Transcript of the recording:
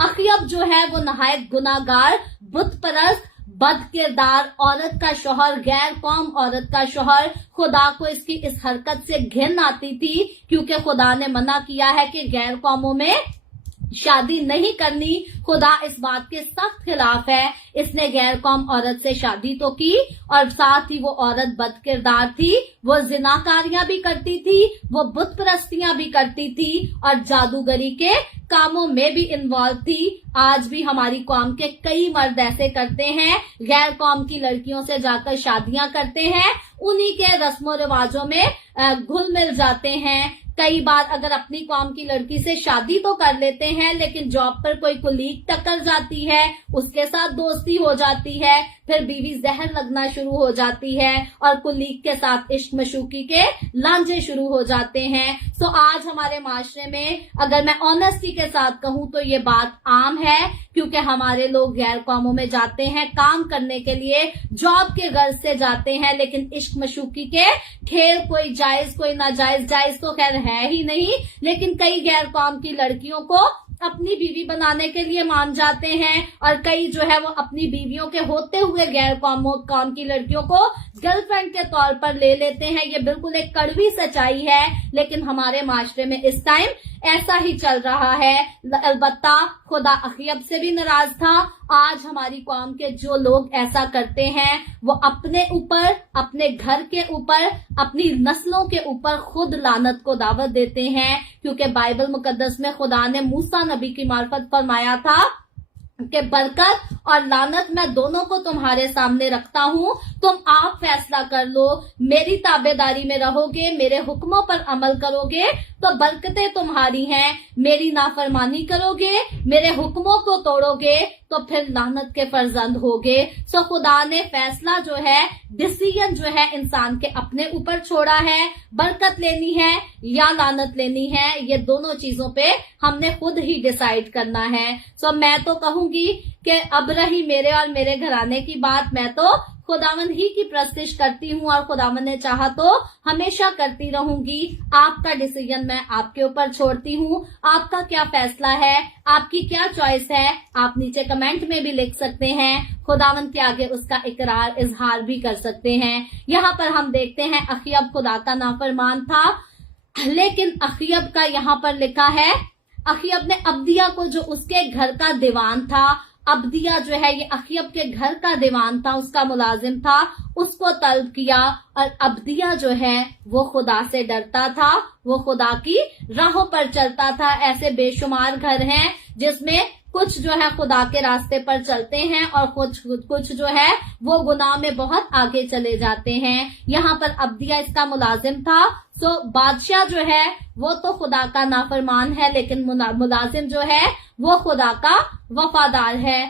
अखयब जो है वो नहायत गुनाहगार, बुत परस्त, बद किरदार औरत का शौहर, गैर कौम औरत का शौहर। खुदा को इसकी इस हरकत से घिन आती थी, क्योंकि खुदा ने मना किया है कि गैर कौमों में शादी नहीं करनी। खुदा इस बात के सख्त खिलाफ है। इसने गैर कौम औरत से शादी तो की, और साथ ही वो औरत बद किरदार थी, वो जिनाकारियां भी करती थी, वो बुत परस्तियां भी करती थी, और जादूगरी के कामों में भी इन्वॉल्व थी। आज भी हमारी कौम के कई मर्द ऐसे करते हैं, गैर कौम की लड़कियों से जाकर शादियां करते हैं, उन्हीं के रस्मों रिवाजों में घुल मिल जाते हैं। कई बार अगर अपनी कौम की लड़की से शादी तो कर लेते हैं, लेकिन जॉब पर कोई कुलीग टक्कर जाती है, उसके साथ दोस्ती हो जाती है, फिर बीवी जहर लगना शुरू हो जाती है, और कुलीग के साथ इश्क मशूकी के लांझे शुरू हो जाते हैं। सो आज हमारे माशरे में अगर मैं ऑनेस्टी के साथ कहूं तो ये बात आम है, क्योंकि हमारे लोग गैर कौमों में जाते हैं काम करने के लिए, जॉब के गर्ज से जाते हैं, लेकिन इश्क मशूकी के खेल कोई जायज कोई नाजायज, जायज तो खैर है ही नहीं, लेकिन कई गैर कौम की लड़कियों को अपनी बीवी बनाने के लिए मान जाते हैं, और कई जो है वो अपनी बीवियों के होते हुए गैर कौम की लड़कियों को गर्लफ्रेंड के तौर पर ले लेते हैं। ये बिल्कुल एक कड़वी सच्चाई है, लेकिन हमारे माशरे में इस टाइम ऐसा ही चल रहा है। अलबत्ता खुदा अखयब से भी नाराज था। आज हमारी कौम के जो लोग ऐसा करते हैं, वो अपने ऊपर, अपने घर के ऊपर, अपनी नस्लों के ऊपर खुद लानत को दावत देते हैं, क्योंकि बाइबल मुकद्दस में खुदा ने मूसा नबी की मार्फत फरमाया था कि बरकत और लानत मैं दोनों को तुम्हारे सामने रखता हूँ, तुम आप फैसला कर लो। मेरी ताबेदारी में रहोगे, मेरे हुक्मों पर अमल करोगे तो बरकतें तुम्हारी हैं, मेरी नाफरमानी करोगे, मेरे हुक्मों को तोड़ोगे तो फिर लानत के फर्जंद होगे। सो खुदा ने फैसला जो है, डिसीजन जो है, इंसान के अपने ऊपर छोड़ा है। बरकत लेनी है या लानत लेनी है, ये दोनों चीजों पे हमने खुद ही डिसाइड करना है। सो मैं तो कहूंगी कि अब रही मेरे और मेरे घराने की बात, मैं तो खुदावंद ही की प्रस्तिश करती हूँ, और खुदावंद ने चाहा तो हमेशा करती रहूंगी। आपका डिसीजन मैं आपके ऊपर छोड़ती हूँ। आपका क्या फैसला है, आपकी क्या चॉइस है, आप नीचे कमेंट में भी लिख सकते हैं। खुदावंद के आगे उसका इकरार इजहार भी कर सकते हैं। यहाँ पर हम देखते हैं अखयब खुदा का नाफरमान था, लेकिन अखयब का यहाँ पर लिखा है, अखयब ने अब्दिया को, जो उसके घर का दीवान था, अब्दिया जो है ये अखयब के घर का दीवान था, उसका मुलाजिम था, उसको तलब किया। और अब्दिया जो है वो खुदा से डरता था, वो खुदा की राहों पर चलता था। ऐसे बेशुमार घर हैं जिसमें कुछ जो है खुदा के रास्ते पर चलते हैं, और कुछ जो है वो गुनाह में बहुत आगे चले जाते हैं। यहाँ पर अब्दिया इसका मुलाजिम था। सो बादशाह जो है वो तो खुदा का नाफरमान है, लेकिन मुलाजिम जो है वो खुदा का वफादार है।